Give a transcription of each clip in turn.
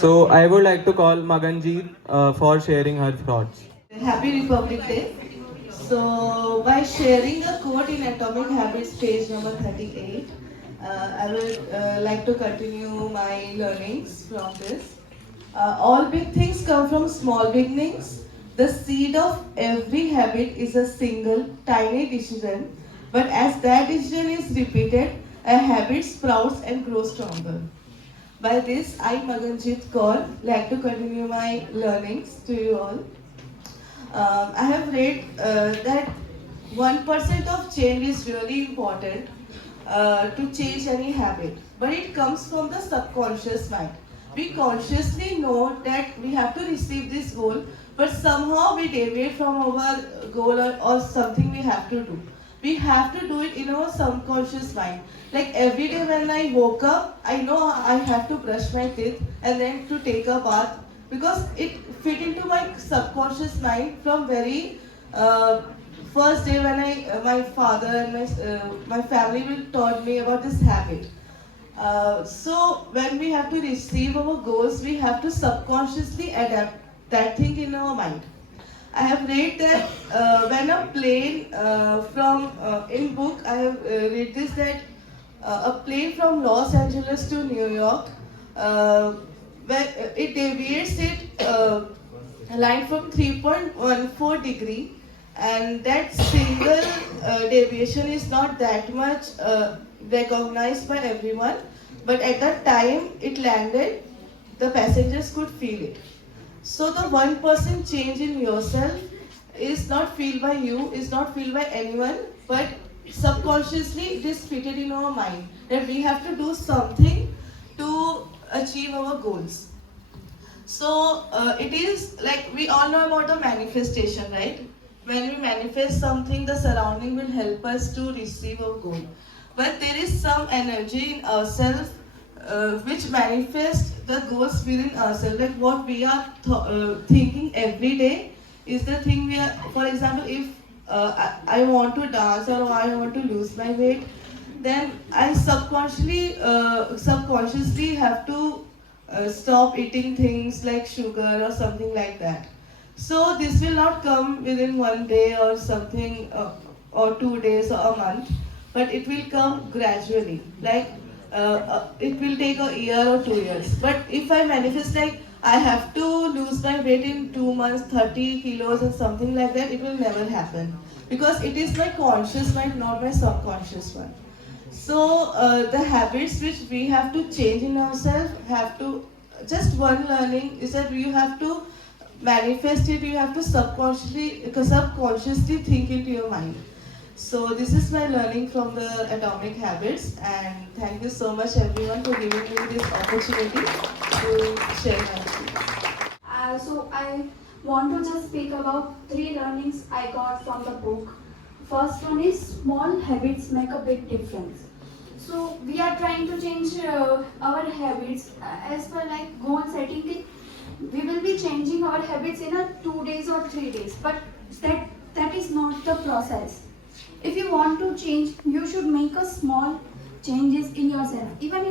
So I would like to call Maganjeet for sharing her thoughts. Happy Republic Day. So, by sharing a quote in Atomic Habits, page number 38, I would like to continue my learnings from this. All big things come from small beginnings. The seed of every habit is a single, tiny decision, but as that decision is repeated, a habit sprouts and grows stronger. By this, I, Maganjit Kaur, like to continue my learnings to you all. I have read that 1% of change is really important to change any habit, but it comes from the subconscious mind. We consciously know that we have to receive this goal, but somehow we deviate from our goal or something we have to do. We have to do it in our subconscious mind. Like every day when I woke up, I know I have to brush my teeth and then to take a bath because it fit into my subconscious mind from very first day when my father and my family will taught me about this habit. So when we have to receive our goals, we have to subconsciously adapt that thing in our mind. I have read that when a plane from in book I have read this that a plane from Los Angeles to New York, where it deviates it line from 3.14 degree, and that single deviation is not that much recognized by everyone, but at that time it landed, the passengers could feel it. So the 1% change in yourself is not felt by you, is not felt by anyone, but subconsciously it is fitted in our mind that we have to do something to achieve our goals. So it is like we all know about the manifestation, right? When we manifest something, the surrounding will help us to receive our goal. But there is some energy in ourselves which manifests the goals within ourselves. Like what we are thinking every day is the thing we are. For example, if I want to dance or I want to lose my weight, then I subconsciously have to stop eating things like sugar or something like that. So this will not come within one day or something or 2 days or a month, but it will come gradually. Like it will take a year or 2 years. But if I manifest like I have to lose my weight in 2 months, 30 kilos or something like that, it will never happen because it is my conscious mind, not my subconscious one. So the habits which we have to change in ourselves have to just one learning is that you have to manifest it. You have to subconsciously think into your mind. So this is my learning from the Atomic Habits, and thank you so much everyone for giving me this opportunity to share my experience. So I want to just speak about three learnings I got from the book. First one is small habits make a big difference. So we are trying to change our habits as per like goal setting. We will be changing our habits in a 2 days or 3 days, but that is not the process. If you want to change, you should make a small changes in yourself. Even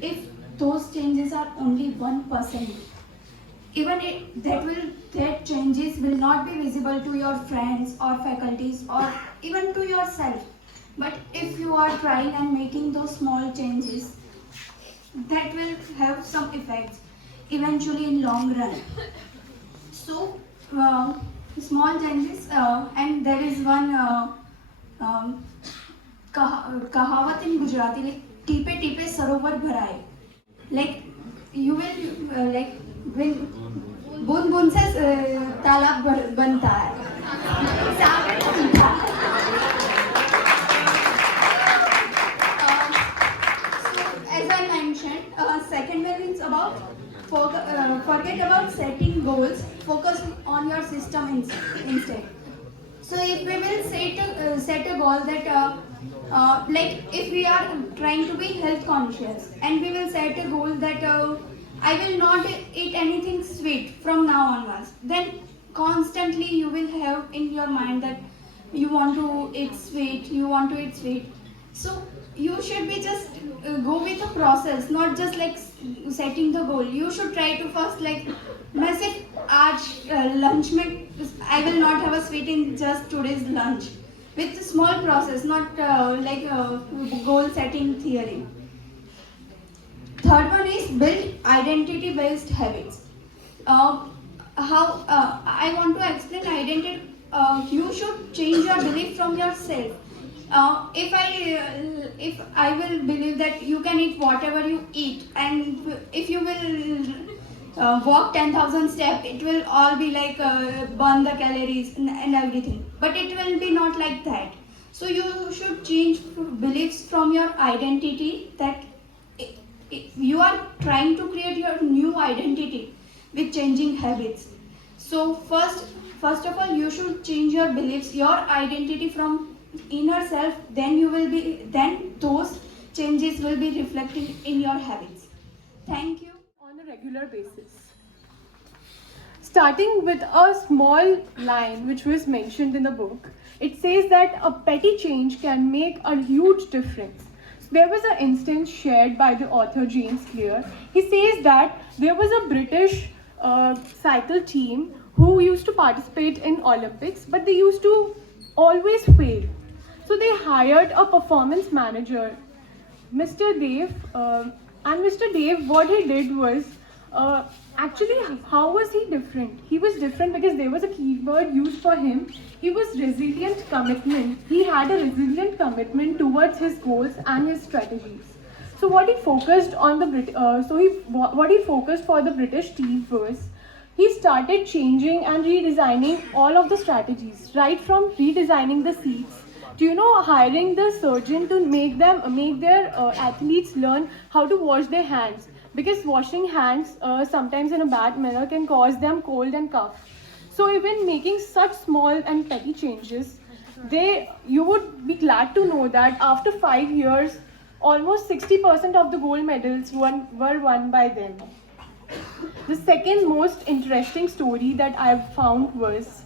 if those changes are only 1%, that changes will not be visible to your friends or faculties or even to yourself. But if you are trying and making those small changes, that will have some effects eventually in long run. So small changes, and there is one कहावत in Gujarati, like टीपे टीपे सरोवर भराए. Like you will like when बूंद बूंद से तालाब बनता है. सागर बनता है. So as I mentioned, second one is about forget about setting goals. Focus on your system instead. So if we will set a goal that like if we are trying to be health conscious and we will set a goal that I will not eat anything sweet from now onwards, then constantly you will have in your mind that you want to eat sweet. So you should be just go with the process, not just like setting the goal. You should try to first like मैं सिर्फ आज lunch में I will not have a sweet in just today's lunch. With small process, not like goal setting theory. Third one is build identity based habits. How I want to explain identity. You should change your belief from yourself. If I will believe that you can eat whatever you eat, and if you will walk 10,000 steps, it will all be like burn the calories and everything. But it will be not like that. So you should change beliefs from your identity that you are trying to create your new identity with changing habits. So first of all, you should change your beliefs, your identity from inner self. Then those changes will be reflected in your habits. Thank you. On a regular basis. Starting with a small line which was mentioned in the book, it says that a petty change can make a huge difference. So there was an instance shared by the author James Clear. He says that there was a British cycle team who used to participate in Olympics, but they used to always fail. So they hired a performance manager, Mr. Dave, and Mr. Dave, what he did was, actually, how was he different? He was different because there was a keyword used for him. He was resilient commitment. He had a resilient commitment towards his goals and his strategies. So what he focused on what he focused for the British team was, he started changing and redesigning all of the strategies, right from redesigning the seats to hiring the surgeon to make their athletes learn how to wash their hands, because washing hands sometimes in a bad manner can cause them cold and cough. So even making such small and petty changes, you would be glad to know that after 5 years, almost 60% of the gold medals were won by them. The second most interesting story that I've found was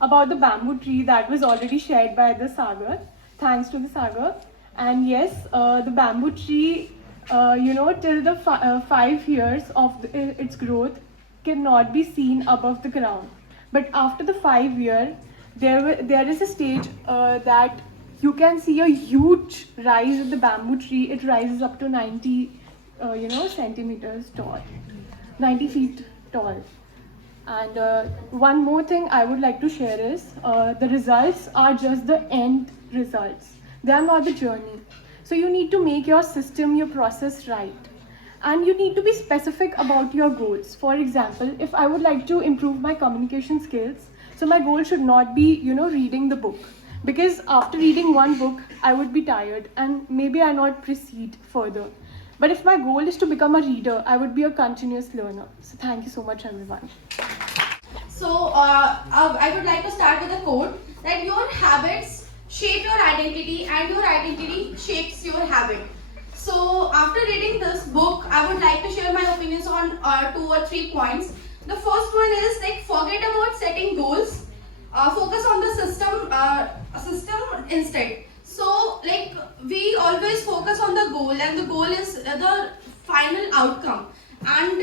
about the bamboo tree that was already shared by the Sagar. Thanks to the Sagar. And yes, the bamboo tree, till the 5 years of its growth cannot be seen above the ground. But after the 5 year, there is a stage that you can see a huge rise of the bamboo tree. It rises up to 90, centimeters tall, 90 feet tall. And one more thing I would like to share is the results are just the end results. They are not the journey. So you need to make your system, your process right. And you need to be specific about your goals. For example, if I would like to improve my communication skills, so my goal should not be, reading the book. Because after reading one book, I would be tired and maybe I not proceed further. But if my goal is to become a reader, I would be a continuous learner. So thank you so much, everyone. So I would like to start with a quote that your habits shape your identity and your identity shapes your habit. So after reading this book, I would like to share my opinions on 2 or 3 points. The first one is like forget about setting goals, focus on the system instead. So like we always focus on the goal, and the goal is the final outcome, and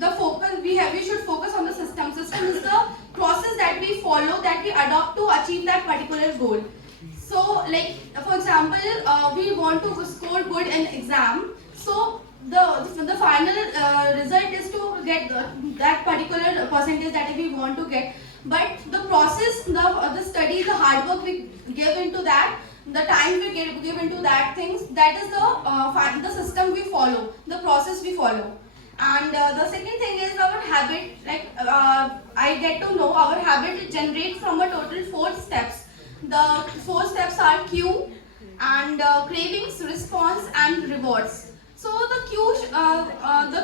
the focus we should focus on the system. System is the process that we follow, that we adopt to achieve that particular goal. So like for example, we want to score good in exam, so the final result is to get that particular percentage that we want to get. But the process, the study, the hard work we give into that, the time we give into that things, that is the system we follow, the process we follow. And the second thing is our habit. Like I get to know our habit generates from a total 4 steps. The 4 steps are cue and cravings, response, and rewards. So the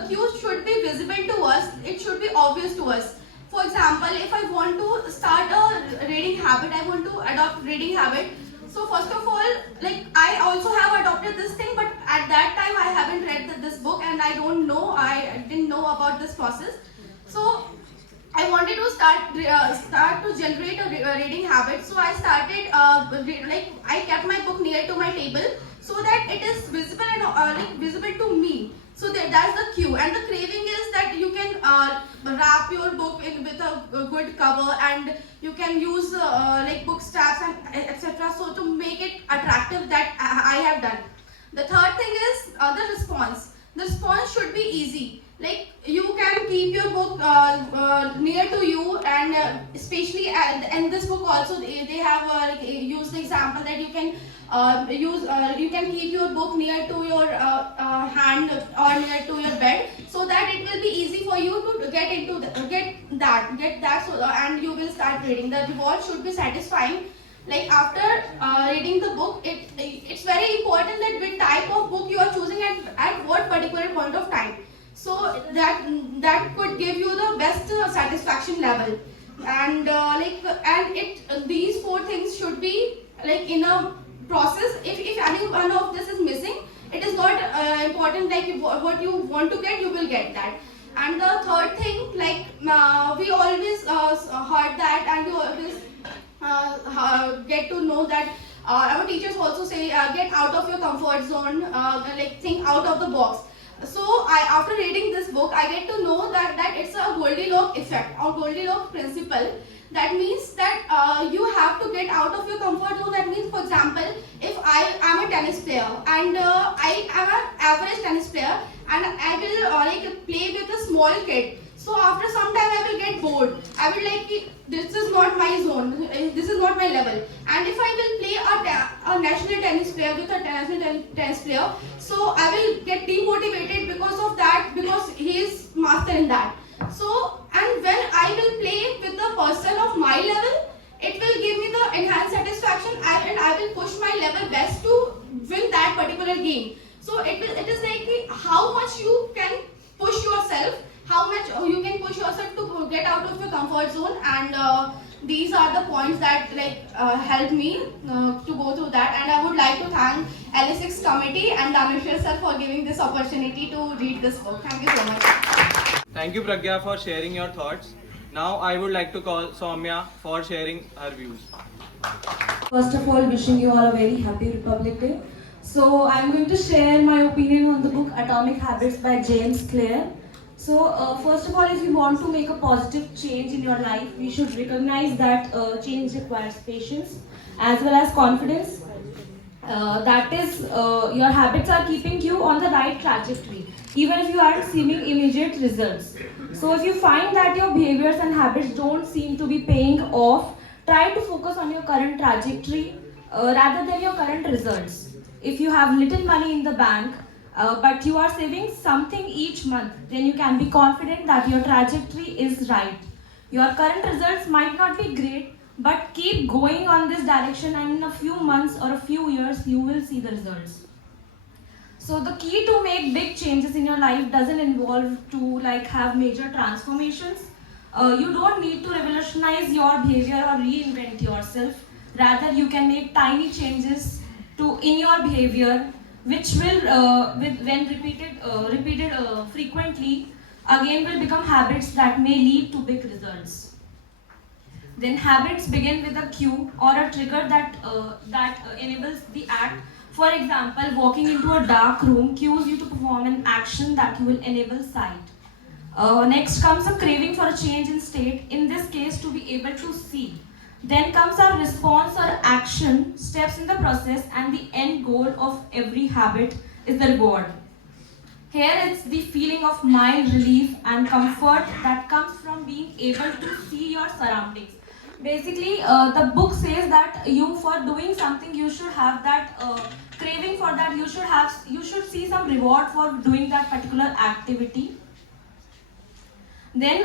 cues should be visible to us. It should be obvious to us. For example, if I want to start a reading habit, I want to adopt reading habit. So first of all, like I also have adopted this thing, but at that time I haven't read this book and I didn't know about this process. So I wanted to start to generate a reading habit. So I started like I kept my book near to my table so that it is visible and like visible to me. So that's the cue, and the craving is that you can wrap your book in with a good cover, and you can use like book straps and etc. So to make it attractive, that I have done. The third thing is the response. The response should be easy. Like you can keep your book near to you, and especially in this book also they have like, used the example that you can you can keep your book near to your hand or near to your bed, so that it will be easy for you to get into get that so and you will start reading. The reward should be satisfying. Like after reading the book, it's very important that which type of book you are choosing at what particular point of time. So that could give you the best satisfaction level, and these four things should be like in a process. If any one of this is missing, it is not important. Like what you want to get, you will get that. And the third thing, like we always heard that, and we always get to know that our teachers also say get out of your comfort zone, like think out of the box. So after reading this book, I get to know that it's a Goldilocks effect or Goldilocks principle. That means that you have to get out of your comfort zone. That means, for example, if I am a tennis player and I am an average tennis player and I will like play with a small kid. So after some time I will get bored. I will like, this is not my zone, this is not my level. And if I will play a national tennis player with a national tennis player, so I will get demotivated because of that, because he is master in that. So, and when I will play with a person of my level, it will give me the enhanced satisfaction, and I will push my level best to win that particular game. So it is like how much you can push yourself, how much you can push yourself to get out of your comfort zone, and these are the points that like helped me to go through that. And I would like to thank LS6 committee and Danushya sir for giving this opportunity to read this book. Thank you so much. Thank you, Pragya, for sharing your thoughts. Now I would like to call Soumya for sharing her views. First of all, wishing you all a very happy Republic Day. So I'm going to share my opinion on the book Atomic Habits by James Clear. So first of all, if you want to make a positive change in your life, we should recognize that change requires patience as well as confidence. That is, your habits are keeping you on the right trajectory, even if you aren't seeing immediate results. So if you find that your behaviors and habits don't seem to be paying off, try to focus on your current trajectory rather than your current results. If you have little money in the bank, but you are saving something each month, then you can be confident that your trajectory is right. Your current results might not be great, but keep going on this direction, and in a few months or a few years, you will see the results. So the key to make big changes in your life doesn't involve to like have major transformations. You don't need to revolutionize your behavior or reinvent yourself. Rather, you can make tiny changes in your behavior, which will, when repeated frequently, again will become habits that may lead to big results. Then habits begin with a cue or a trigger that enables the act. For example, walking into a dark room cues you to perform an action that will enable sight. Next comes a craving for a change in state, in this case to be able to see. Then comes our response or action, steps in the process, and the end goal of every habit is the reward. Here it's the feeling of mild relief and comfort that comes from being able to see your surroundings. Basically, the book says that you, for doing something, you should have that craving for that. You should see some reward for doing that particular activity. Then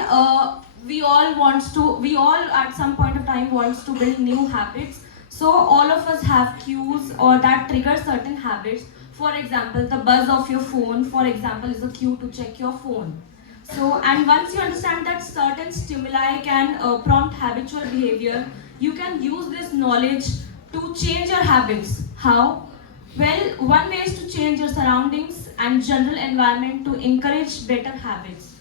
we all at some point of time wants to build new habits. So all of us have cues or that trigger certain habits. For example, the buzz of your phone, for example, is a cue to check your phone. So, and once you understand that certain stimuli can prompt habitual behavior, you can use this knowledge to change your habits. How? Well, one way is to change your surroundings and general environment to encourage better habits.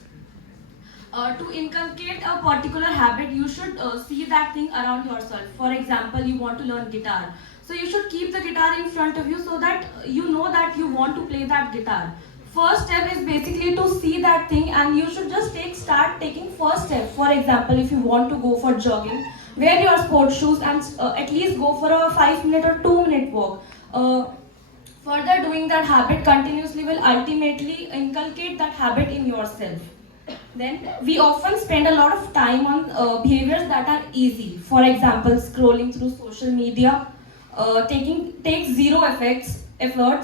To inculcate a particular habit, you should see that thing around yourself. For example, you want to learn guitar. So you should keep the guitar in front of you so that you know that you want to play that guitar. First step is basically to see that thing, and you should just start taking first step. For example, if you want to go for jogging, wear your sports shoes and at least go for a 5 minute or 2 minute walk. Further doing that habit continuously will ultimately inculcate that habit in yourself. Then we often spend a lot of time on behaviors that are easy. For example, scrolling through social media, takes zero efforts,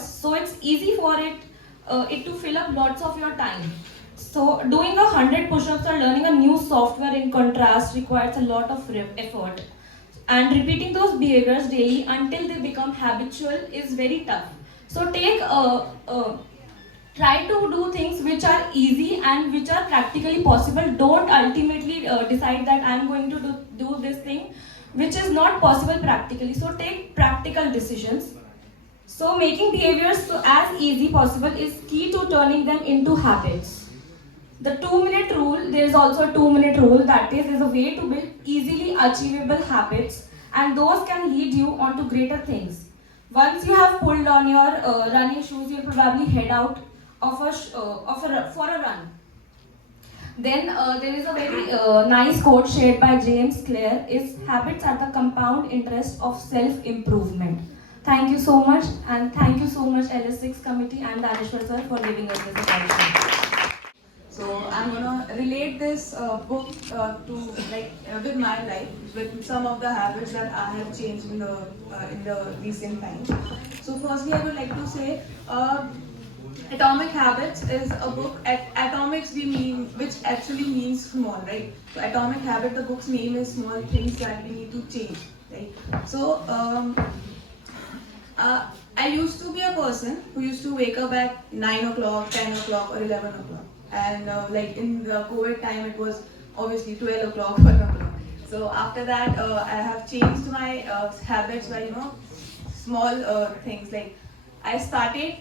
so it's easy for it to fill up lots of your time. So doing 100 push-ups or learning a new software in contrast requires a lot of effort. And repeating those behaviors daily until they become habitual is very tough. So try to do things which are easy and which are practically possible. Don't ultimately decide that I'm going to do this thing which is not possible practically. So take practical decisions. So making behaviors so as easy possible is key to turning them into habits. The 2 minute rule, there is also a 2 minute rule, that is a way to build easily achievable habits, and those can lead you on to greater things. Once you have pulled on your running shoes, you'll probably head out for a run. Then there is a very nice quote shared by James Clear, is habits are the compound interest of self-improvement. Thank you so much, and thank you so much LS6 committee and Daneshwar sir for giving us this opportunity. So I'm gonna relate this book to with my life, with some of the habits that I have changed in the recent times. So firstly, I would like to say Atomic Habits is a book. Atomics we mean, which actually means small, right? So Atomic Habit, the book's name is Small Things That We Need to Change, right? So I used to be a person who used to wake up at 9 o'clock, 10 o'clock, or 11 o'clock. And in the COVID time, it was obviously 12 o'clock, 1 o'clock. So after that, I have changed my habits by, small things. Like I started,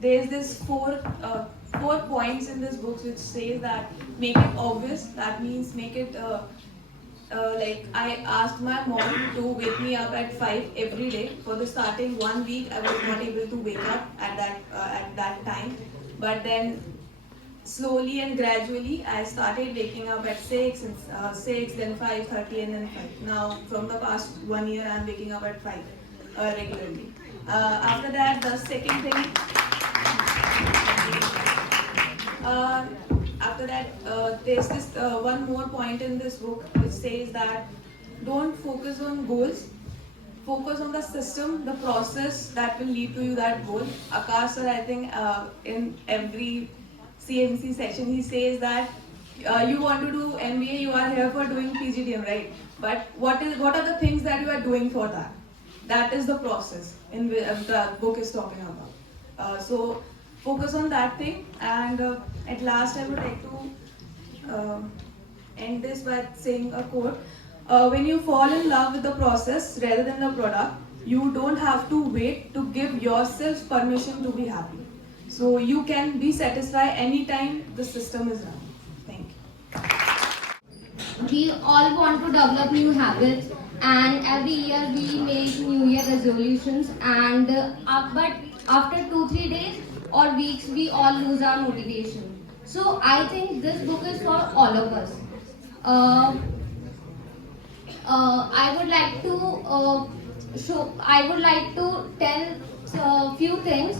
there's this four points in this book which says that make it obvious. That means make it I asked my mom to wake me up at 5 every day. For the starting 1 week, I was not able to wake up at that time. But then slowly and gradually, I started waking up at 6, then 5:30, and then 5. Now, from the past 1 year, I'm waking up at 5 regularly. After that, the second thing. After that, there's this one more point in this book which says that don't focus on goals, focus on the system, the process that will lead to you that goal. Akash sir, I think in every CMC session, he says that you want to do MBA, you are here for doing PGDM, right? But what are the things that you are doing for that? That is the process in the book is talking about. So focus on that thing, and at last I would like to end this by saying a quote. When you fall in love with the process rather than the product, you don't have to wait to give yourself permission to be happy. So you can be satisfied anytime the system is running. Thank you. We all want to develop new habits, and every year we make new year resolutions, and but after 2-3 days or weeks we all lose our motivation. So I think this book is for all of us. I would like to tell a few things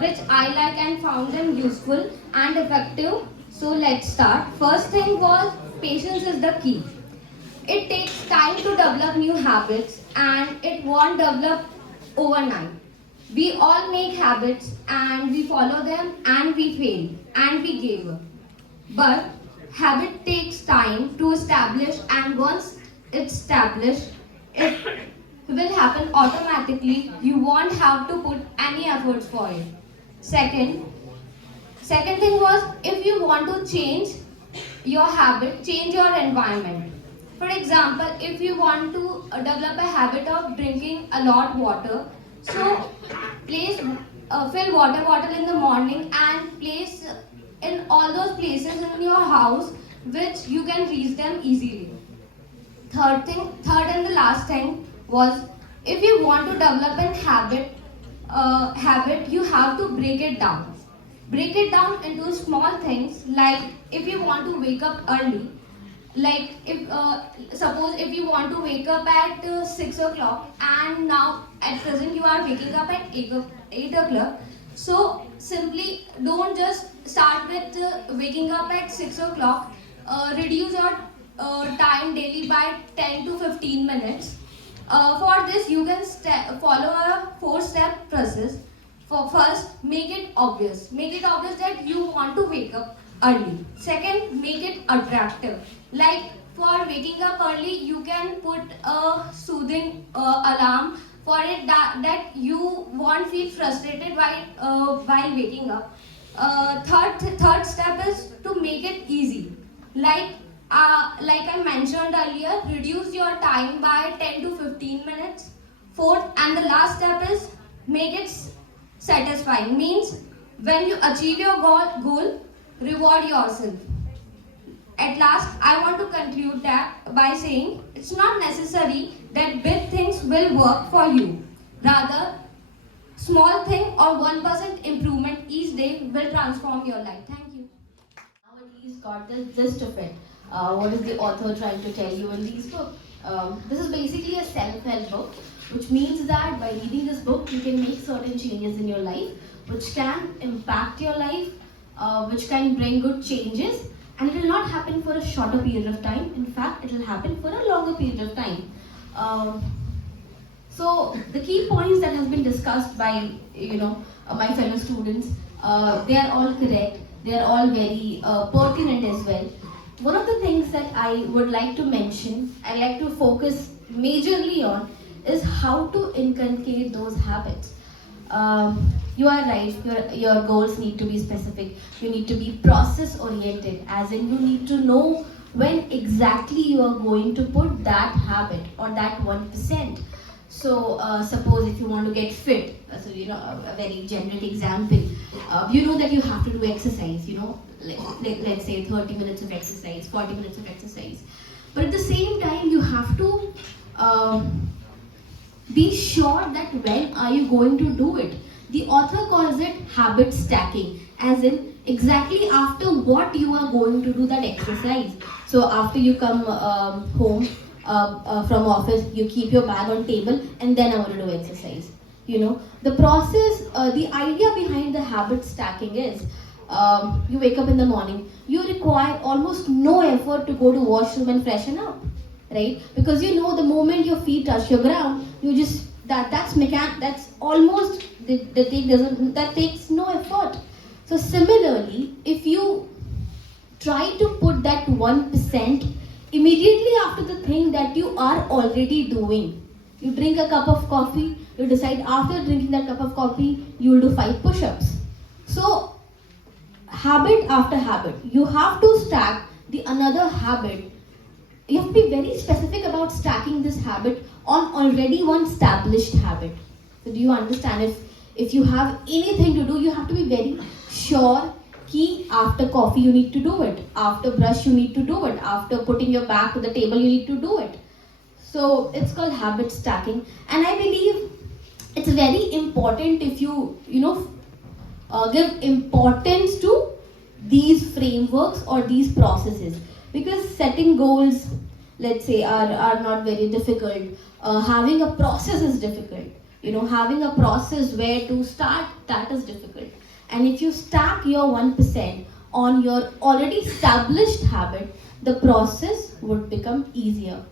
which I like and found them useful and effective. So let's start. First thing was patience is the key. It takes time to develop new habits, and it won't develop overnight. We all make habits and we follow them and we fail and we give up. But habit takes time to establish, and once it's established, it will happen automatically. You won't have to put any efforts for it. Second thing was, if you want to change your habit, change your environment. For example, if you want to develop a habit of drinking a lot of water, so fill water bottle in the morning and place in all those places in your house which you can reach them easily. Third and the last thing was, if you want to develop an habit, you have to break it down. Break it down into small things, like if you want to wake up early, like if suppose if you want to wake up at 6 o'clock, and now at present you are waking up at 8 o'clock. So simply don't just start with waking up at 6 o'clock. Reduce your time daily by 10 to 15 minutes. For this, you can follow a 4-step process. For first, make it obvious. Make it obvious that you want to wake up early. Second, make it attractive. Like for waking up early, you can put a soothing alarm for it that you won't feel frustrated while waking up. Third step is to make it easy. Like I mentioned earlier, reduce your time by 10 to 15 minutes. Fourth and the last step is make it satisfying. Means when you achieve your goal, reward yourself. At last, I want to conclude that by saying it's not necessary that big things will work for you. Rather, small thing or 1% improvement each day will transform your life. Thank you. Now at least got the gist of it. What is the author trying to tell you in this book? This is basically a self-help book, which means that by reading this book, you can make certain changes in your life, which can impact your life, which can bring good changes, and it will not happen for a shorter period of time. In fact, it will happen for a longer period of time. So the key points that has been discussed by my fellow students, they are all correct. They are all very pertinent as well. One of the things that I would like to mention, I like to focus majorly on, is how to inculcate those habits. You are right, your goals need to be specific. You need to be process oriented, as in you need to know when exactly you are going to put that habit or that 1%. So suppose if you want to get fit, so a very generic example, you know that you have to do exercise, let's say 30 minutes of exercise, 40 minutes of exercise. But at the same time, you have to be sure that when are you going to do it. The author calls it habit stacking, as in exactly after what you are going to do that exercise. So after you come home from office, you keep your bag on table and then I want to do exercise. The process, the idea behind the habit stacking is, you wake up in the morning, you require almost no effort to go to washroom and freshen up, right? Because the moment your feet touch your ground, you just that's almost that takes no effort. So similarly, if you try to put that 1% immediately after the thing that you are already doing, you drink a cup of coffee, you decide after drinking that cup of coffee, you will do 5 push-ups. So habit after habit, you have to stack the another habit. You have to be very specific about stacking this habit on already one established habit. So do you understand? If you have anything to do, you have to be very sure कि after coffee you need to do it, after brush you need to do it, after putting your back to the table you need to do it. So it's called habit stacking, and I believe it's very important if you give importance to these frameworks or these processes, because setting goals, let's say, are not very difficult. Having a process is difficult. Having a process where to start, that is difficult. And if you stack your 1% on your already established habit, the process would become easier.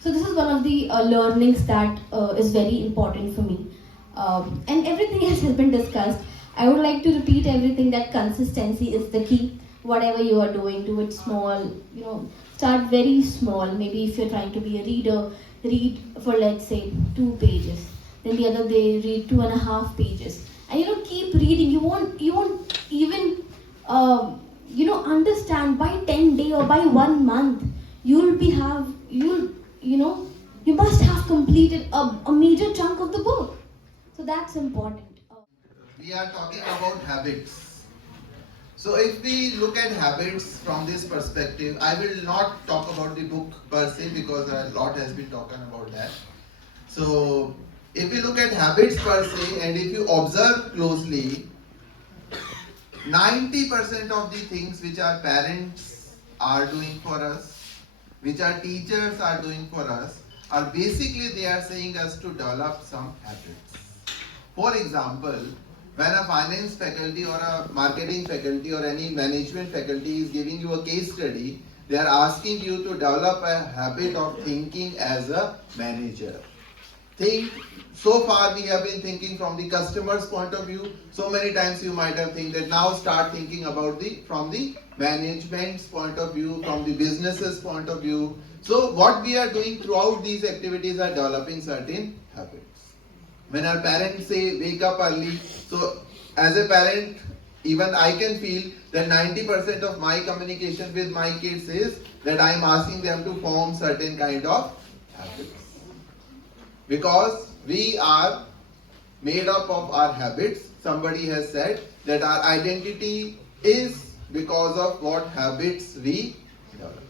So this is one of the learnings that is very important for me. And everything else has been discussed. I would like to repeat everything, that consistency is the key. Whatever you are doing, do it small. Start very small. Maybe if you're trying to be a reader, read for, let's say, 2 pages. Then the other day, read 2.5 pages. And keep reading. You won't even understand by 10 days or by 1 month. You must have completed a major chunk of the book. So that's important. We are talking about habits. So if we look at habits from this perspective, I will not talk about the book per se because a lot has been talked about that. So if you look at habits per se and if you observe closely, 90% of the things which our parents are doing for us, which our teachers are doing for us, are basically they are saying us to develop some habits. For example, when a finance faculty or a marketing faculty or any management faculty is giving you a case study, they are asking you to develop a habit of thinking as a manager. So far we have been thinking from the customer's point of view. So many times you might have think that now start thinking about from the management's point of view, from the business's point of view. So what we are doing throughout these activities are developing certain habits. When our parents say wake up early, so as a parent, even I can feel that 90% of my communication with my kids is that I am asking them to form certain kind of habits. Because we are made up of our habits. Somebody has said that our identity is because of what habits we develop.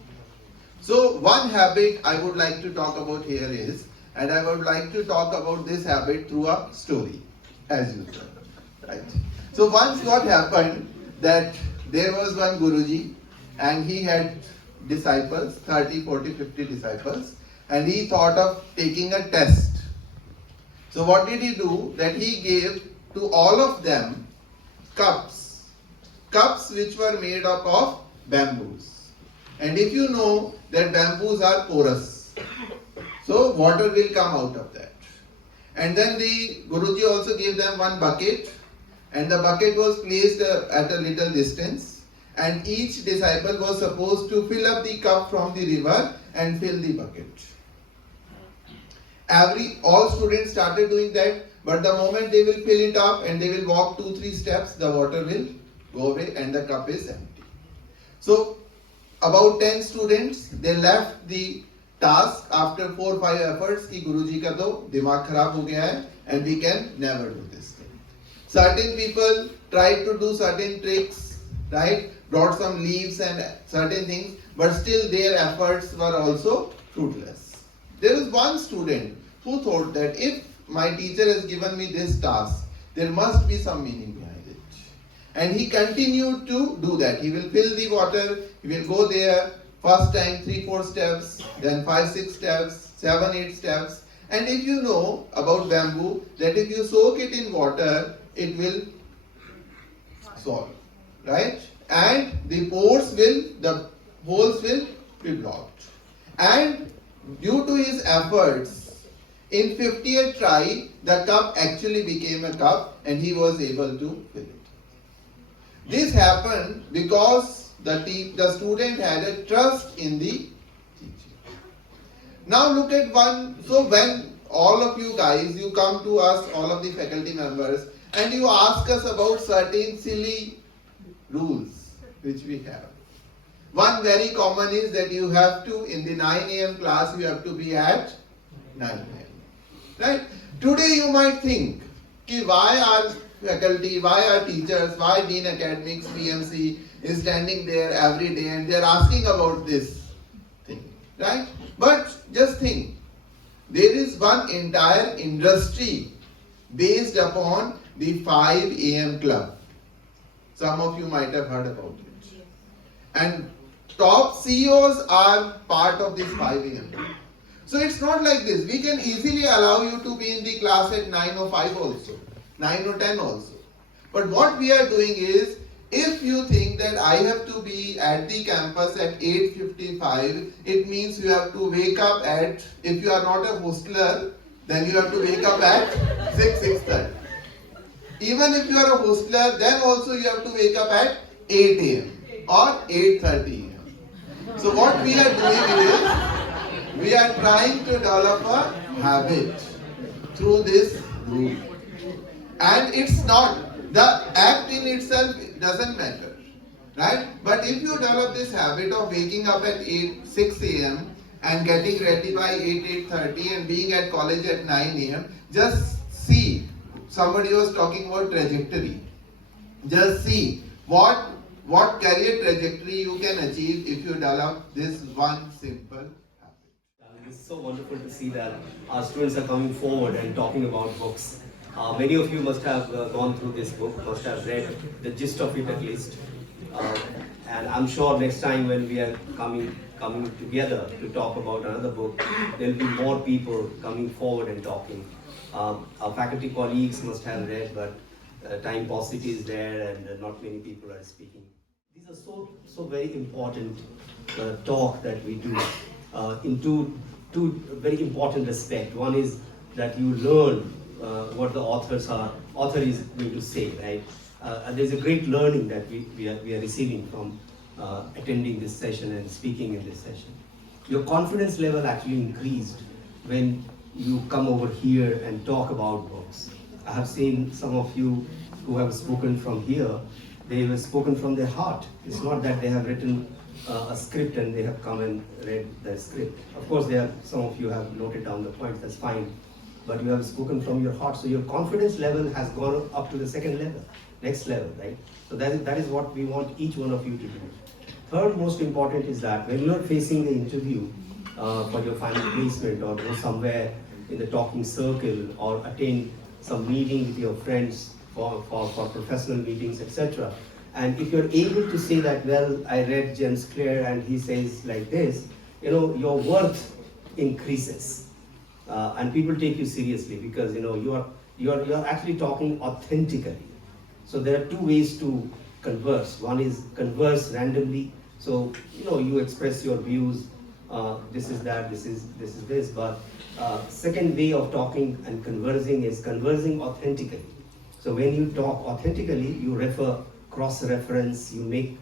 So one habit I would like to talk about here is, and I would like to talk about this habit through a story, as usual. Right? So once what happened that there was one Guruji and he had disciples, 30, 40, 50 disciples, and he thought of taking a test. So what did he do? That he gave to all of them cups which were made up of bamboos. And if you know that bamboos are porous, so water will come out of that. And then the Guruji also gave them one bucket, and the bucket was placed at a little distance, and each disciple was supposed to fill up the cup from the river and fill the bucket. All students started doing that, but the moment they will fill it up and they will walk 2-3 steps, the water will go away and the cup is empty. So about 10 students, they left the task after 4-5 efforts कि गुरुजी का तो दिमाग खराब हो गया है and we can never do this thing. Certain people tried to do certain tricks, right? Brought some leaves and certain things, but still their efforts were also fruitless. There was one student who thought that if my teacher has given me this task, there must be some meaning behind it. And he continued to do that. He will fill the water, he will go there, first time 3-4 steps, then 5-6 steps, 7-8 steps. And if you know about bamboo, that if you soak it in water, it will solve, right? And the holes will be blocked. And due to his efforts, in 50th try, the cup actually became a cup and he was able to fill it. This happened because the student had a trust in the teacher. Now look at one, so when all of you guys, you come to us, all of the faculty members, and you ask us about certain silly rules which we have. One very common is that you have to, in the 9 a.m. class, you have to be at 9 a.m. Right? Today you might think, why our faculty, why our teachers, why Dean Academics, PMC is standing there every day and they are asking about this thing. Right? But just think, there is one entire industry based upon the 5 a.m. club. Some of you might have heard about it. And top CEOs are part of this 5 a.m. club. So it's not like this. We can easily allow you to be in the class at 9:05 also, 9:10 also. But what we are doing is, if you think that I have to be at the campus at 8:55, it means you have to wake up at, if you are not a hostler, then you have to wake up at 6:30. Even if you are a hostler, then also you have to wake up at 8 a.m. or 8:30 a.m. So what we are doing is, we are trying to develop a habit through this rule. And it's not, the act in itself doesn't matter, right? But if you develop this habit of waking up at 6 a.m. and getting ready by 8:30 and being at college at 9 a.m., just see, somebody was talking about trajectory. Just see what what career trajectory you can achieve if you develop this one simple habit. It's so wonderful to see that our students are coming forward and talking about books. Many of you must have gone through this book, must have read the gist of it at least. And I'm sure next time when we are coming together to talk about another book, there'll be more people coming forward and talking. Our faculty colleagues must have read, but time paucity is there and not many people are speaking. These are so very important talk that we do in two very important aspects. One is that you learn what the author is going to say, right? And there's a great learning that we are receiving from attending this session and speaking in this session. Your confidence level actually increased when you come over here and talk about books. I have seen some of you who have spoken from here, they have spoken from their heart. It's not that they have written a script and they have come and read the script. Of course, some of you have noted down the points, that's fine. But you have spoken from your heart, so your confidence level has gone up to the second level, next level, right? So that is what we want each one of you to do. Third most important is that when you are facing the interview for your final placement or go somewhere in the talking circle or attend some meeting with your friends for professional meetings, etc. And if you're able to say that, well, I read James Clear and he says like this, your worth increases. And people take you seriously because you're actually talking authentically. So there are two ways to converse. One is converse randomly. So you express your views. This is that. This is this. But second way of talking and conversing is conversing authentically. So when you talk authentically, you cross-reference. You make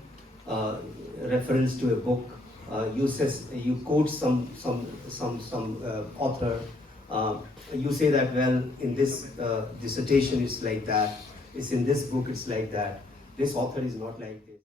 reference to a book. You quote some author. You say that, well, in this dissertation it's like that. It's in this book it's like that. This author is not like this.